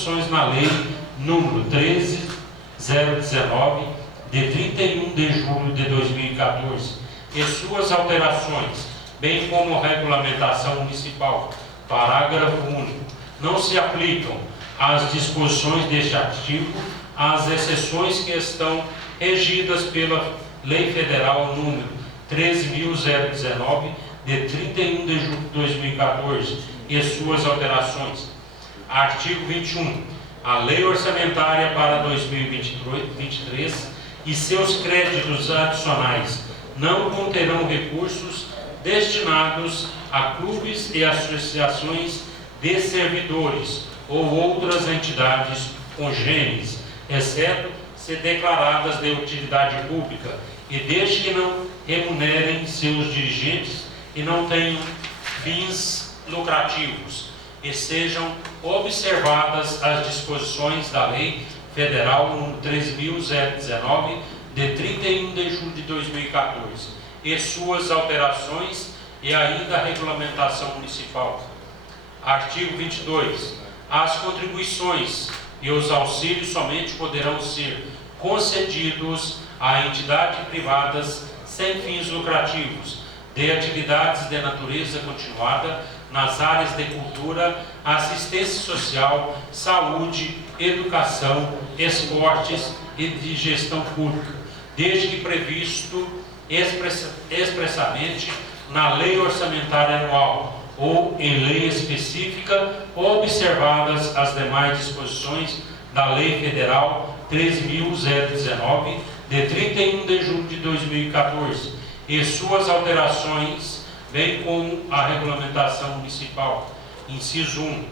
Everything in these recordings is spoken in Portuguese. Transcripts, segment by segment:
disposições na Lei número 13.019, de 31 de julho de 2014, e suas alterações, bem como a regulamentação municipal. Parágrafo único. Não se aplicam às disposições deste artigo as exceções que estão regidas pela Lei Federal número 13.019, de 31 de julho de 2014, e suas alterações. Artigo 21. A Lei Orçamentária para 2023 e seus créditos adicionais não conterão recursos destinados a clubes e associações de servidores ou outras entidades congêneres, exceto se declaradas de utilidade pública, e desde que não remunerem seus dirigentes e não tenham fins lucrativos, e sejam observadas as disposições da Lei Federal número 13.019, de 31 de julho de 2014, e suas alterações, e ainda a regulamentação municipal. Artigo 22. As contribuições e os auxílios somente poderão ser concedidos a entidades privadas sem fins lucrativos, de atividades de natureza continuada nas áreas de cultura, assistência social, saúde, educação, esportes e de gestão pública, desde que previsto expressamente na Lei Orçamentária Anual ou em lei específica, observadas as demais disposições da Lei Federal 13.019, de 31 de julho de 2014, e suas alterações, bem como a regulamentação municipal. Inciso 1.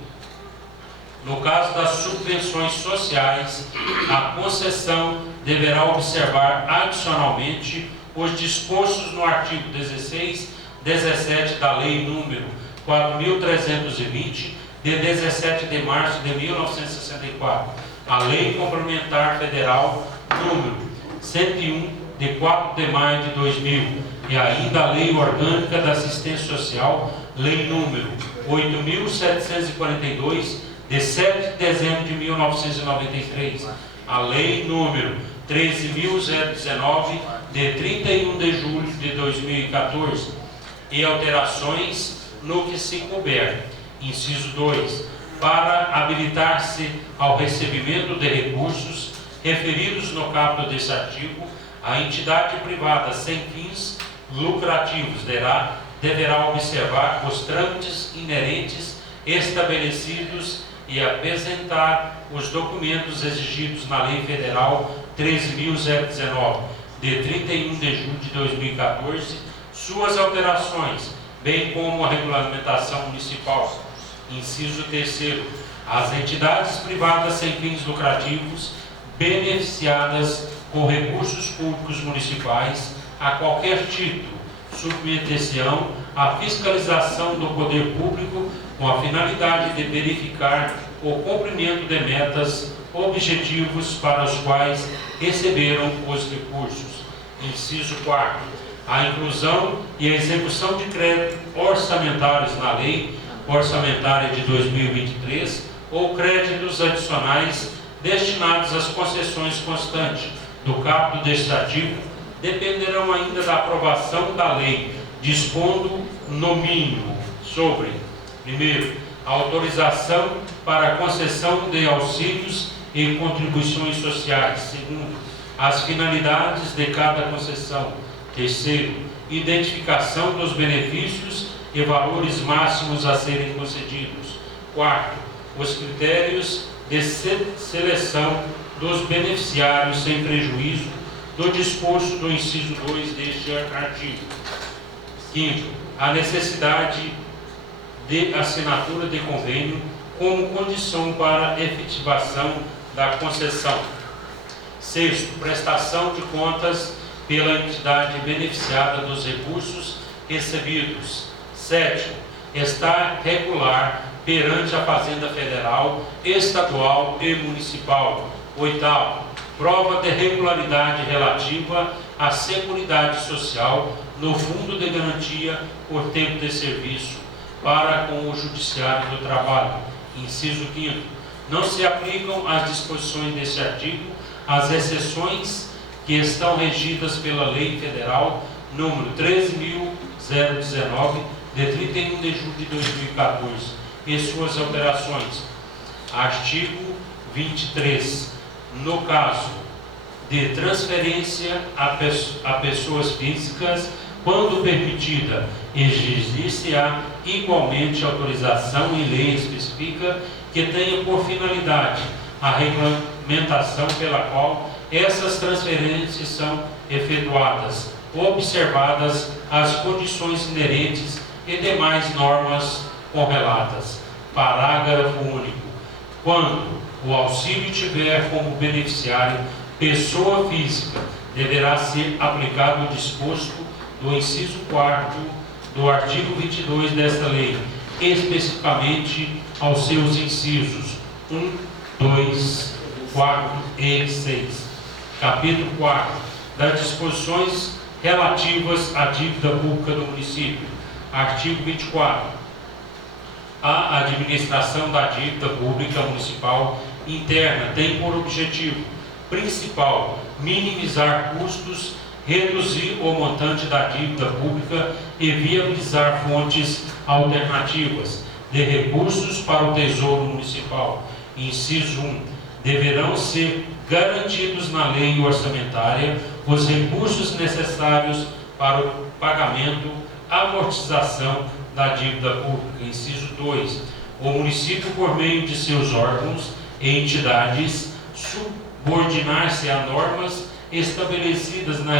No caso das subvenções sociais, a concessão deverá observar adicionalmente os dispostos no artigo 16, 17 da Lei número 4.320, de 17 de março de 1964, a Lei Complementar Federal número 101, de 4 de maio de 2000, e ainda a Lei Orgânica da Assistência Social, Lei número 8.742, de 7 de dezembro de 1993, a Lei número 13.019, de 31 de julho de 2014, e alterações no que se couber. Inciso 2. Para habilitar-se ao recebimento de recursos referidos no caput deste artigo, a entidade privada sem fins lucrativos deverá observar os trâmites inerentes estabelecidos e apresentar os documentos exigidos na Lei Federal 13.019, de 31 de julho de 2014, suas alterações, bem como a regulamentação municipal. Inciso 3º. As entidades privadas sem fins lucrativos beneficiadas com recursos públicos municipais a qualquer título submeter-se-ão à fiscalização do poder público com a finalidade de verificar o cumprimento de metas, objetivos para os quais receberam os recursos. Inciso 4º. A inclusão e a execução de créditos orçamentários na Lei Orçamentária de 2023 ou créditos adicionais destinados às concessões constantes do caput deste artigo dependerão ainda da aprovação da lei, dispondo no mínimo sobre: primeiro, a autorização para a concessão de auxílios e contribuições sociais; segundo, as finalidades de cada concessão; terceiro, identificação dos benefícios e valores máximos a serem concedidos; quarto, os critérios de seleção dos beneficiários sem prejuízo do disposto do inciso 2 deste artigo; quinto, a necessidade de assinatura de convênio como condição para a efetivação da concessão; sexto, prestação de contas pela entidade beneficiada dos recursos recebidos; sétimo, estar regular perante a Fazenda Federal, Estadual e Municipal; oitavo, prova de regularidade relativa à Seguridade Social no Fundo de Garantia por Tempo de Serviço para com o Judiciário do Trabalho. Inciso 5º, Não se aplicam as disposições deste artigo às exceções que estão regidas pela Lei Federal número 13.019, de 31 de julho de 2014, e suas alterações. Artigo 23. No caso de transferência a pessoas físicas, quando permitida, exigir-se-á igualmente autorização e lei especifica que tenha por finalidade a regulamentação pela qual essas transferências são efetuadas, observadas as condições inerentes e demais normas correlatas. Parágrafo único. Quando o auxílio tiver como beneficiário pessoa física, deverá ser aplicado o disposto do inciso 4º do artigo 22 desta lei, especificamente aos seus incisos 1, 2, 4 e 6. Capítulo 4. Das disposições relativas à dívida pública do município. Artigo 24. A administração da dívida pública municipal interna tem por objetivo principal minimizar custos, reduzir o montante da dívida pública e viabilizar fontes alternativas de recursos para o Tesouro Municipal. Inciso 1. Deverão ser garantidos na lei orçamentária os recursos necessários para o pagamento, amortização da dívida pública. Inciso 2. O município, por meio de seus órgãos e entidades, subordinar-se a normas estabelecidas na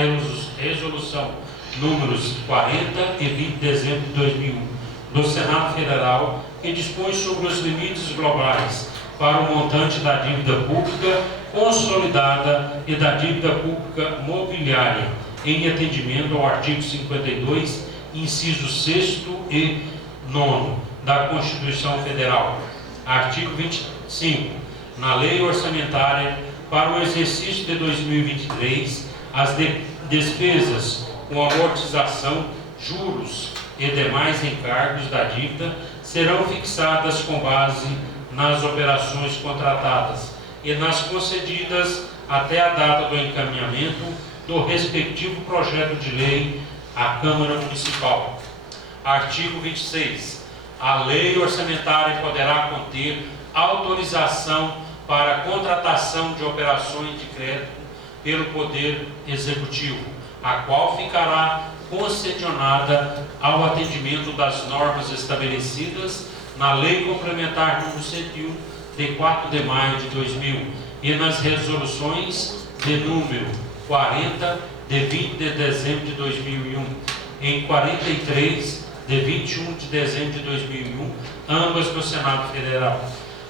resolução números 40 e 20 de dezembro de 2001 do Senado Federal, que dispõe sobre os limites globais para o montante da dívida pública consolidada e da dívida pública mobiliária, em atendimento ao artigo 52, inciso 6º e 9º da Constituição Federal. Artigo 25. Na lei orçamentária para o exercício de 2023, as despesas com amortização, juros e demais encargos da dívida serão fixadas com base nas operações contratadas e nas concedidas até a data do encaminhamento do respectivo projeto de lei à Câmara Municipal. Artigo 26. A lei orçamentária poderá conter autorização para a contratação de operações de crédito pelo Poder Executivo, a qual ficará concessionada ao atendimento das normas estabelecidas na Lei Complementar número 101, de 4 de maio de 2000, e nas resoluções de número 40, de 20 de dezembro de 2001, em 43, de 21 de dezembro de 2001, ambas do Senado Federal.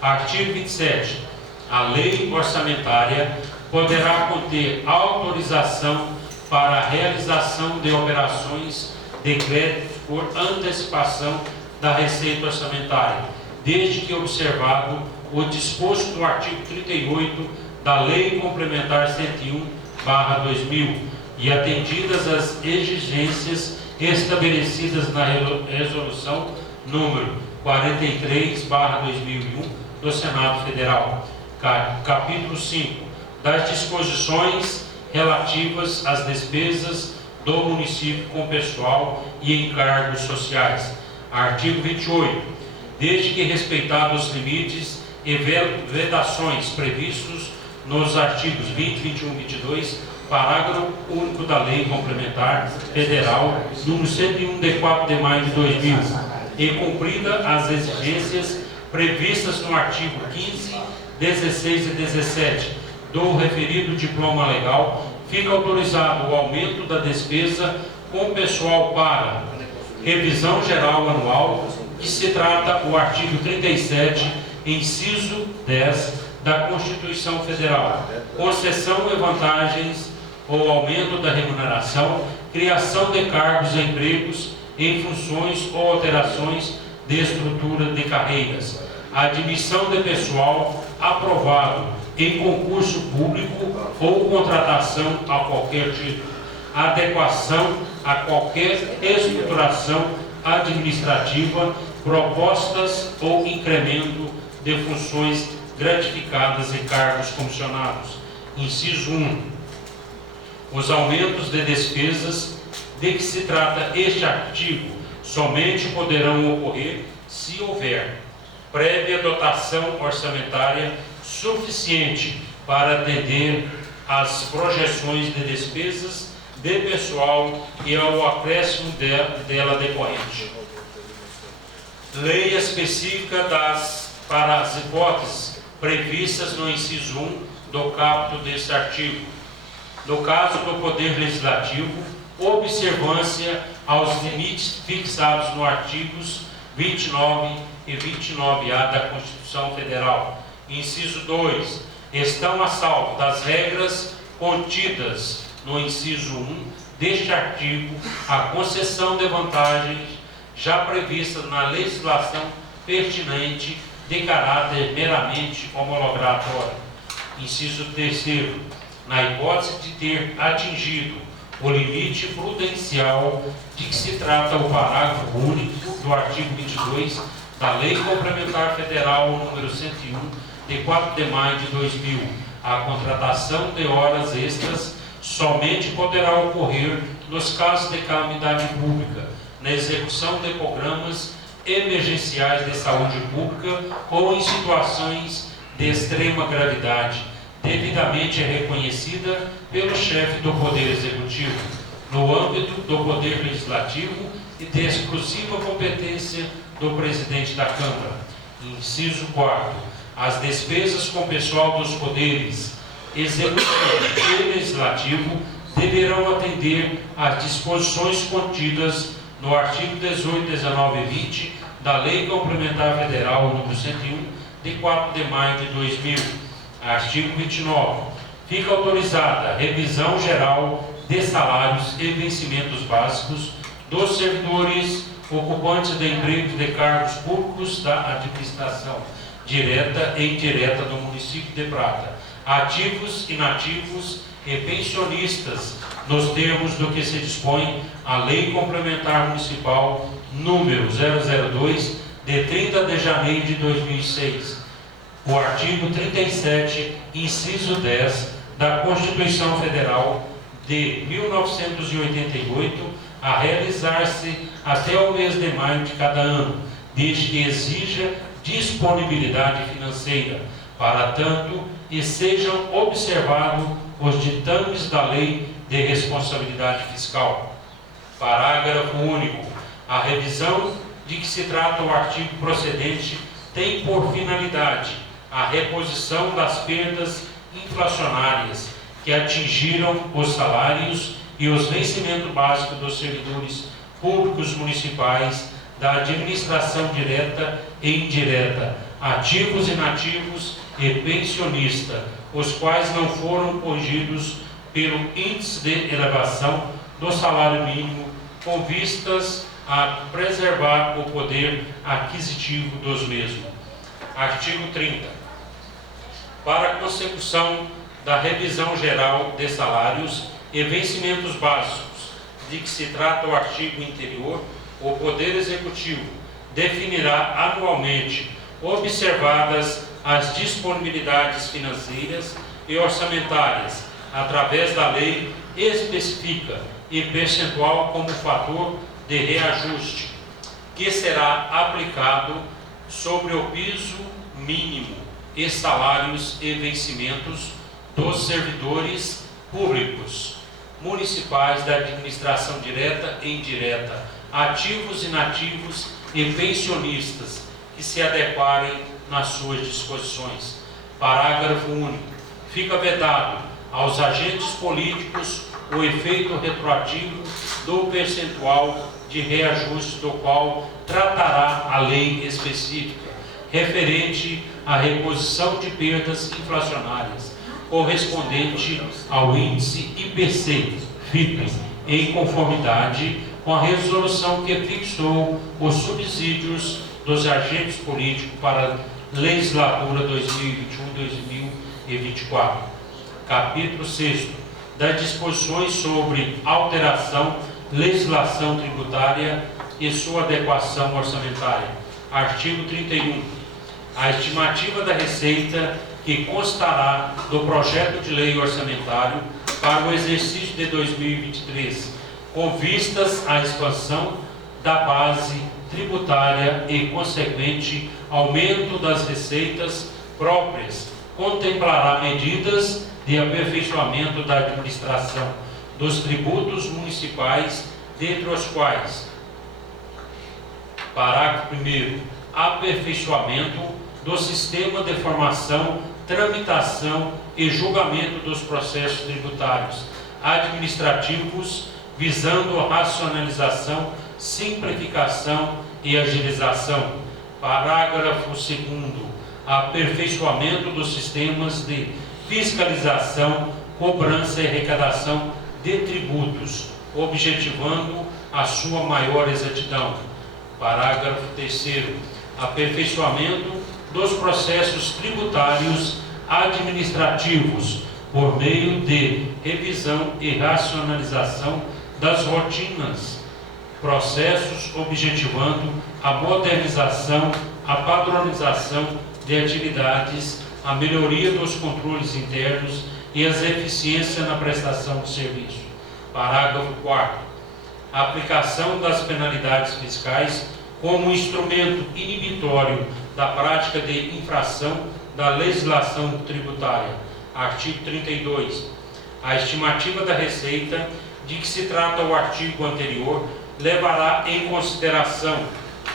Artigo 27. A lei orçamentária poderá conter autorização para a realização de operações de crédito por antecipação da receita orçamentária, desde que observado o disposto do artigo 38 da Lei Complementar 101/2000 e atendidas as exigências estabelecidas na resolução número 43/2001 do Senado Federal. Capítulo 5. Das disposições relativas às despesas do município com pessoal e encargos sociais. Artigo 28. Desde que respeitados os limites e vedações previstos nos artigos 20, 21 e 22, parágrafo único da Lei Complementar Federal número 101 de 4 de maio de 2000, e cumprida as exigências previstas no artigo 15, 16 e 17 do referido diploma legal, fica autorizado o aumento da despesa com pessoal para revisão geral anual, que se trata o artigo 37, inciso 10 da Constituição Federal, concessão e vantagens ou aumento da remuneração, criação de cargos e empregos em funções ou alterações de estrutura de carreiras, admissão de pessoal aprovado em concurso público ou contratação a qualquer título, adequação a qualquer estruturação administrativa, propostas ou incremento de funções gratificadas e cargos comissionados. Inciso 1. Os aumentos de despesas de que se trata este artigo somente poderão ocorrer se houver prévia dotação orçamentária suficiente para atender às projeções de despesas de pessoal e ao acréscimo dela decorrente. Lei específica para as hipóteses previstas no inciso 1 do caput deste artigo. No caso do Poder Legislativo, observância aos limites fixados nos artigos 29 e 29A da Constituição Federal. Inciso 2. Estão a salvo das regras contidas no inciso 1 deste artigo a concessão de vantagens já previstas na legislação pertinente de caráter meramente homologatório. Inciso 3. Na hipótese de ter atingido o limite prudencial de que se trata o parágrafo único do artigo 22 da Lei Complementar Federal número 101, de 4 de maio de 2000, a contratação de horas extras somente poderá ocorrer nos casos de calamidade pública, na execução de programas emergenciais de saúde pública ou em situações de extrema gravidade, devidamente reconhecida pelo chefe do Poder Executivo, no âmbito do Poder Legislativo e de exclusiva competência do Presidente da Câmara. Inciso 4. As despesas com pessoal dos poderes Executivo e Legislativo deverão atender às disposições contidas no artigo 18, 19 e 20 da Lei Complementar Federal número 101, de 4 de maio de 2000. Artigo 29. Fica autorizada a revisão geral de salários e vencimentos básicos dos servidores ocupantes de empregos de cargos públicos da administração direta e indireta do município de Prata, ativos, inativos e pensionistas, nos termos do que se dispõe a Lei Complementar Municipal número 002, de 30 de janeiro de 2006. O artigo 37, inciso 10 da Constituição Federal de 1988, a realizar-se até o mês de maio de cada ano, desde que exija disponibilidade financeira. Para tanto, e sejam observados os ditames da Lei de Responsabilidade Fiscal. Parágrafo único. A revisão de que se trata o artigo procedente tem por finalidade a reposição das perdas inflacionárias que atingiram os salários e os vencimentos básicos dos servidores públicos municipais da administração direta e indireta, ativos e inativos e pensionista, os quais não foram corrigidos pelo índice de elevação do salário mínimo, com vistas a preservar o poder aquisitivo dos mesmos. Artigo 30. Para a consecução da revisão geral de salários e vencimentos básicos, de que se trata o artigo anterior, o Poder Executivo definirá anualmente, observadas as disponibilidades financeiras e orçamentárias, através da lei específica e percentual como fator de reajuste, que será aplicado sobre o piso mínimo e salários e vencimentos dos servidores públicos municipais da administração direta e indireta, ativos, inativos e pensionistas, que se adequarem nas suas disposições. Parágrafo único. Fica vedado aos agentes políticos o efeito retroativo do percentual de reajuste do qual tratará a lei específica, referente à reposição de perdas inflacionárias, correspondente ao índice IPC, FIPE, em conformidade com a resolução que fixou os subsídios dos agentes políticos para a legislatura 2021-2024. Capítulo 6. Das disposições sobre alteração, legislação tributária e sua adequação orçamentária. Artigo 31. A estimativa da receita que constará do projeto de lei orçamentário para o exercício de 2023, com vistas à expansão da base tributária e consequente aumento das receitas próprias, contemplará medidas de aperfeiçoamento da administração dos tributos municipais, dentre os quais: parágrafo 1º, aperfeiçoamento do sistema de formação, tramitação e julgamento dos processos tributários administrativos, visando a racionalização, simplificação e agilização. Parágrafo 2º, aperfeiçoamento dos sistemas de fiscalização, cobrança e arrecadação de tributos, objetivando a sua maior exatidão. Parágrafo 3º, aperfeiçoamento dos processos tributários administrativos por meio de revisão e racionalização das rotinas, processos objetivando a modernização, a padronização de atividades, a melhoria dos controles internos e as eficiências na prestação de serviço. Parágrafo 4º, a aplicação das penalidades fiscais como instrumento inibitório da prática de infração da legislação tributária. Artigo 32. A estimativa da receita de que se trata o artigo anterior levará em consideração,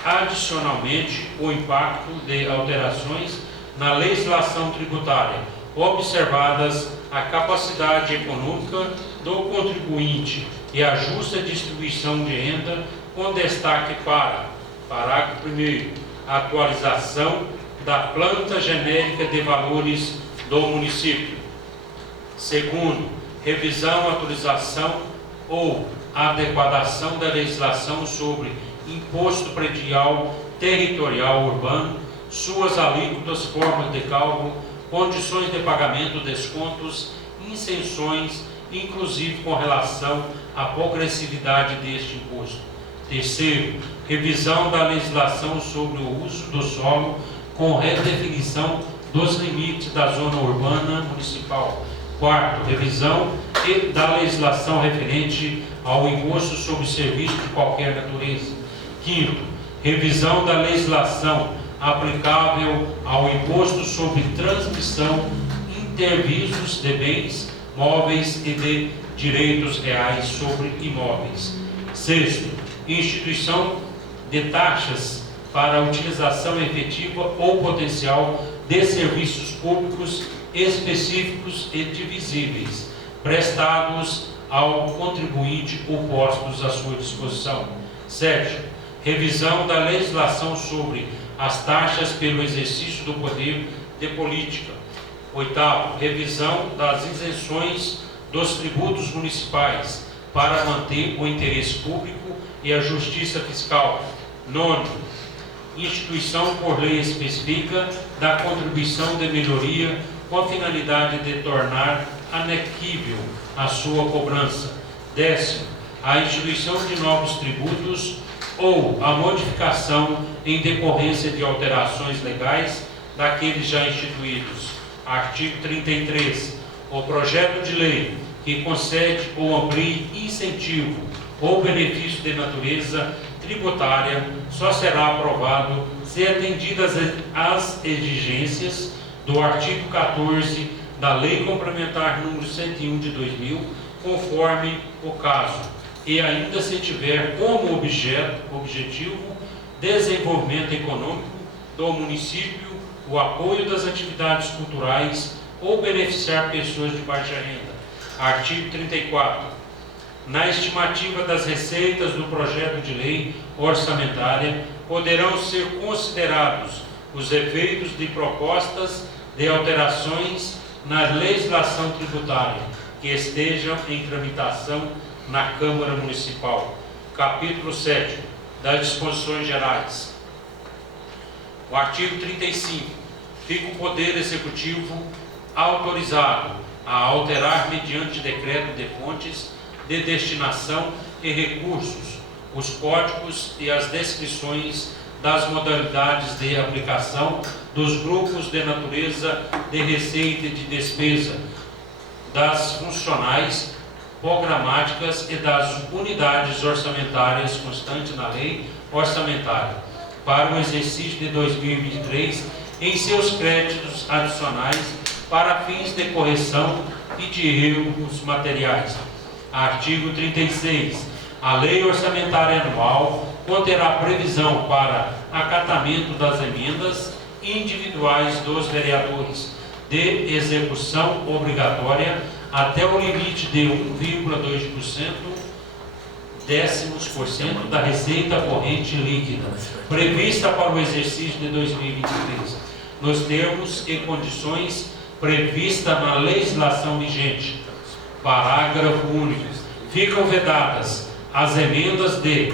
adicionalmente, o impacto de alterações na legislação tributária, observadas a capacidade econômica do contribuinte e a justa distribuição de renda, com destaque para: parágrafo 1º, atualização da planta genérica de valores do município. Segundo, revisão, atualização ou adequação da legislação sobre imposto predial territorial urbano, suas alíquotas, formas de cálculo, condições de pagamento, descontos, isenções, inclusive com relação à progressividade deste imposto. Terceiro, revisão da legislação sobre o uso do solo, com redefinição dos limites da zona urbana municipal. Quarto, revisão da legislação referente ao imposto sobre serviço de qualquer natureza. Quinto, revisão da legislação aplicável ao imposto sobre transmissão intervisos de bens móveis e de direitos reais sobre imóveis. Sexto, instituição de taxas para a utilização efetiva ou potencial de serviços públicos específicos e divisíveis, prestados ao contribuinte ou postos à sua disposição. Sétimo, revisão da legislação sobre as taxas pelo exercício do poder de política. Oitavo, revisão das isenções dos tributos municipais para manter o interesse público e a justiça fiscal. Nono, instituição por lei específica da contribuição de melhoria com a finalidade de tornar anequível a sua cobrança. Décimo, a instituição de novos tributos ou a modificação em decorrência de alterações legais daqueles já instituídos. Artigo 33. O projeto de lei que concede ou amplie incentivo ou benefício de natureza tributária só será aprovado se atendidas as exigências do artigo 14 da Lei Complementar número 101 de 2000, conforme o caso, e ainda se tiver como objetivo desenvolvimento econômico do município, o apoio das atividades culturais ou beneficiar pessoas de baixa renda. Artigo 34. Na estimativa das receitas do projeto de lei orçamentária, poderão ser considerados os efeitos de propostas de alterações na legislação tributária que estejam em tramitação na Câmara Municipal. Capítulo 7 das Disposições Gerais. O artigo 35. Fica o Poder Executivo autorizado a alterar, mediante decreto de fontes de destinação e recursos, os códigos e as descrições das modalidades de aplicação dos grupos de natureza de receita e de despesa, das funcionais, programáticas e das unidades orçamentárias constantes na lei orçamentária para o exercício de 2023 em seus créditos adicionais para fins de correção e de erros materiais. Artigo 36. A lei orçamentária anual conterá previsão para acatamento das emendas individuais dos vereadores de execução obrigatória até o limite de 1,2% da receita corrente líquida, prevista para o exercício de 2023, nos termos e condições previstas na legislação vigente. Parágrafo único. Ficam vedadas as emendas de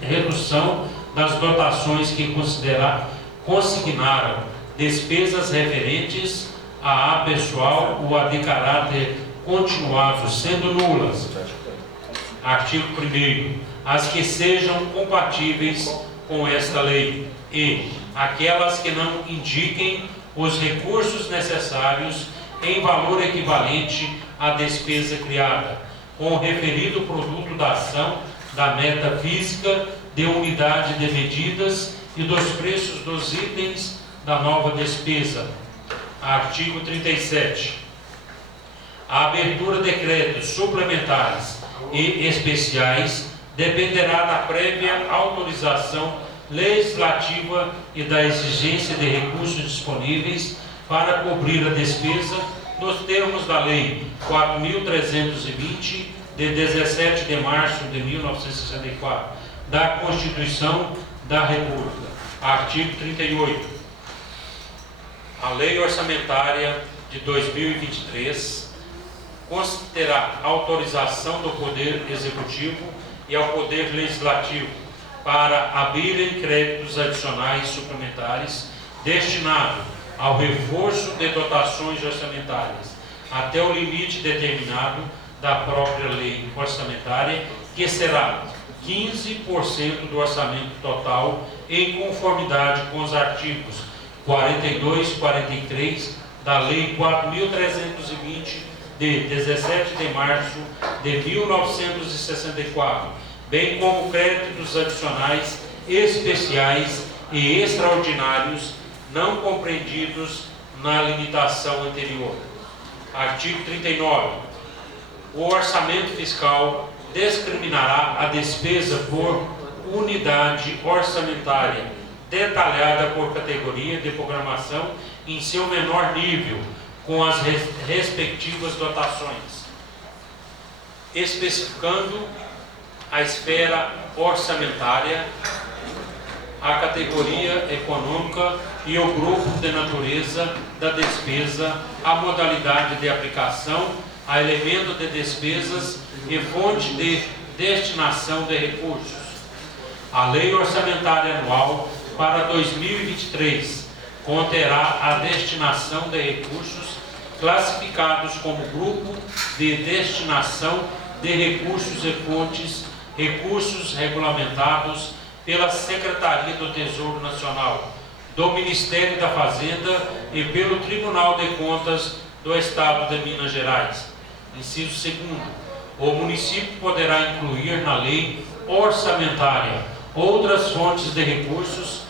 redução das dotações que consignaram despesas referentes a pessoal ou a de caráter continuado, sendo nulas. Artigo 1º. As que sejam compatíveis com esta lei e aquelas que não indiquem os recursos necessários em valor equivalente à despesa criada, com o referido produto da ação da meta física de unidade de medidas e dos preços dos itens da nova despesa. Artigo 37. A abertura de créditos suplementares e especiais dependerá da prévia autorização legislativa e da exigência de recursos disponíveis para cobrir a despesa nos termos da Lei 4.320, de 17 de março de 1964, da Constituição da República. Artigo 38. A Lei Orçamentária de 2023 considerará autorização do Poder Executivo e ao Poder Legislativo para abrirem créditos adicionais suplementares destinados ao reforço de dotações orçamentárias até o limite determinado da própria lei orçamentária, que será 15% do orçamento total, em conformidade com os artigos 42 e 43 da Lei 4.320, de 17 de março de 1964, bem como créditos adicionais especiais e extraordinários não compreendidos na limitação anterior. Artigo 39. O orçamento fiscal discriminará a despesa por unidade orçamentária, detalhada por categoria de programação em seu menor nível, com as respectivas dotações, especificando a esfera orçamentária, a categoria econômica e o grupo de natureza da despesa, a modalidade de aplicação, a elemento de despesas e fonte de destinação de recursos. A Lei Orçamentária Anual para 2023 conterá a destinação de recursos classificados como grupo de destinação de recursos e fontes, recursos regulamentados pela Secretaria do Tesouro Nacional, do Ministério da Fazenda e pelo Tribunal de Contas do Estado de Minas Gerais. Inciso 2º. O município poderá incluir na lei orçamentária outras fontes de recursos